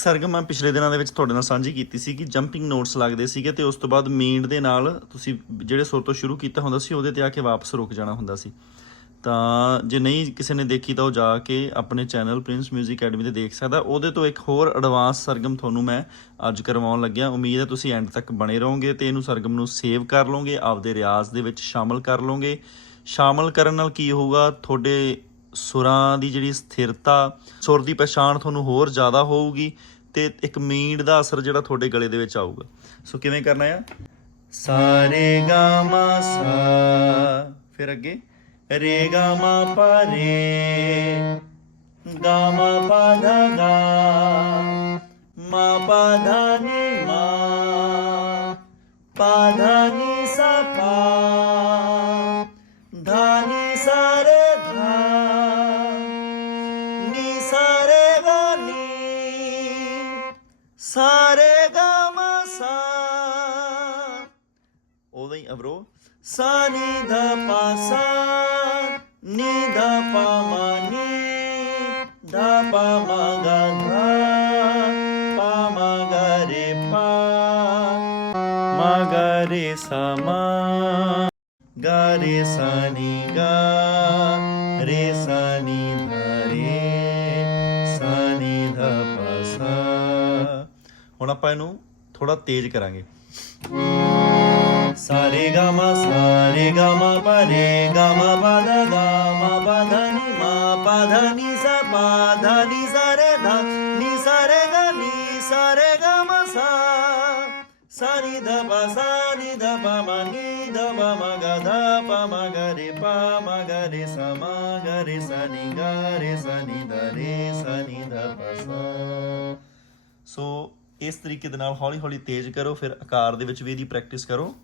ਸਰਗਮ ਮੈਂ ਪਿਛਲੇ ਦਿਨਾਂ ਦੇ ਵਿੱਚ ਤੁਹਾਡੇ ਨਾਲ ਸਾਂਝੀ ਕੀਤੀ ਸੀ ਕਿ ਜੰਪਿੰਗ ਨੋਟਸ ਲੱਗਦੇ ਸੀਗੇ ਤੇ ਉਸ ਤੋਂ ਬਾਅਦ ਮੀਂਡ ਦੇ ਨਾਲ ਤੁਸੀਂ ਜਿਹੜੇ ਸੁਰ ਤੋਂ ਸ਼ੁਰੂ ਕੀਤਾ ਹੁੰਦਾ ਸੀ ਉਹਦੇ ਤੇ ਆ ਕੇ ਵਾਪਸ ਰੁਕ ਜਾਣਾ ਹੁੰਦਾ ਸੀ। ਤਾਂ ਜੇ ਨਹੀਂ ਕਿਸੇ ਨੇ ਦੇਖੀ ਤਾਂ ਉਹ ਜਾ ਕੇ ਆਪਣੇ ਚੈਨਲ ਪ੍ਰਿੰਸ 뮤직 ਅਕੈਡਮੀ ਤੇ ਦੇਖ ਸਕਦਾ। ਉਹਦੇ ਤੋਂ ਇੱਕ ਹੋਰ ਐਡਵਾਂਸ ਸਰਗਮ ਤੁਹਾਨੂੰ ਮੈਂ ਅੱਜ ਕਰਵਾਉਣ ਲੱਗਿਆ। ਉਮੀਦ ਹੈ ਤੁਸੀਂ ਐਂਡ ਤੱਕ ਬਣੇ ਰਹੋਗੇ ਤੇ ਇਹਨੂੰ ਸਰਗਮ ਨੂੰ ਸੇਵ ਕਰ ਲਓਗੇ, ਆਪਦੇ ਰਿਆਜ਼ ਦੇ ਵਿੱਚ ਸ਼ਾਮਲ ਕਰ ਲਓਗੇ। ਸ਼ਾਮਲ ਕਰਨ ਨਾਲ ਕੀ ਹੋਊਗਾ? ਤੁਹਾਡੇ ਸੁਰਾਂ ਦੀ ਜਿਹੜੀ ਸਥਿਰਤਾ, ਸੁਰ ਦੀ ਪਛਾਣ ਤੁਹਾਨੂੰ ਹੋਰ ਜ਼ਿਆਦਾ ਹੋਊਗੀ ਤੇ ਇੱਕ ਮੀਂਡ ਦਾ ਅਸਰ ਜਿਹੜਾ ਤੁਹਾਡੇ ਗਲੇ ਦੇ ਵਿੱਚ ਆਊਗਾ। ਸੋ ਕਿਵੇਂ ਕਰਨਾ ਆ? ਸਾਰੇ ਗਾ ਮਾ ਸਾ, ਫਿਰ ਅੱਗੇ। ਰੇ ਗਾ ਮਾ ਪਾ ਰੇ ਗਾ ਮਾ ਪਾ ਧਾ ਗਾ ਮਾ ਪਾ ਧਾ ਨੀ ਮਾ, ਪਾ ਧਾ ਨੀ ਸਾ ਪਾ। ਨੀ ਸਾ ਰੇ ਗਾ ਮਾ ਸਾ ਉਦੋਂ ਹੀ ਅਬਰੋ ਸਾ ਨੀ ਧਾ ਪਾ ਸਾ ਨੀ ਧਾ ਪਾ ਮਾ ਨੀ ਧਾ ਪਾ ਮਾ ਗਾ ਧਾ ਪਾ ਮਾ ਗਾ ਰੇ ਪਾ ਮਾ ਗਾ ਰੇ ਸਾ ਮਾ ਗਾ ਰੇ ਸਾ ਨੀ ਗਾ ਰੇ ਸਾ ਹੁਣ ਆਪਾਂ ਇਹਨੂੰ ਥੋੜਾ ਤੇਜ਼ ਕਰਾਂਗੇ। ਸਾਰੇ ਗਾ ਮਾ ਸਾਰੇ ਗਾ ਮਾ ਪਾ ਰੇ ਗਾ ਮਾ ਪਾ ਧਾ ਗਾ ਮਾ ਪਾ ਧਾ ਨੀ ਮਾ ਪਾ ਧਾ ਨੀ ਸਾ ਪਾ ਧਾ ਨੀ ਸਾ ਰੇ ਨੀ ਸਾ ਗਾ, ਨੀ ਸਾ ਰੇ ਸਾ। ਸਾ ਨੀ ਧਾ ਪਾ ਸਾ ਨੀ ਮਾ, ਨੀ ਧਾ ਪਾ ਮਾ ਗਾ ਧਾ ਪਾ ਮਾ ਗਾ ਰੇ, ਪਾ ਮਾ ਗਾ ਰੇ, ਸਾ ਮਾ ਗਾ ਰੇ, ਸਾ ਨੀ ਗਾ ਰੇ, ਸਾ ਨੀ ਧਾ ਰੇ, ਸਾ ਨੀ ਧਾ ਪਾ ਸਾ। ਸੋ ਇਸ ਤਰੀਕੇ ਦੇ ਨਾਲ ਹੌਲੀ ਹੌਲੀ ਤੇਜ਼ ਕਰੋ, ਫਿਰ ਆਕਾਰ ਦੇ ਵਿੱਚ ਵੀ ਇਹਦੀ ਪ੍ਰੈਕਟਿਸ ਕਰੋ।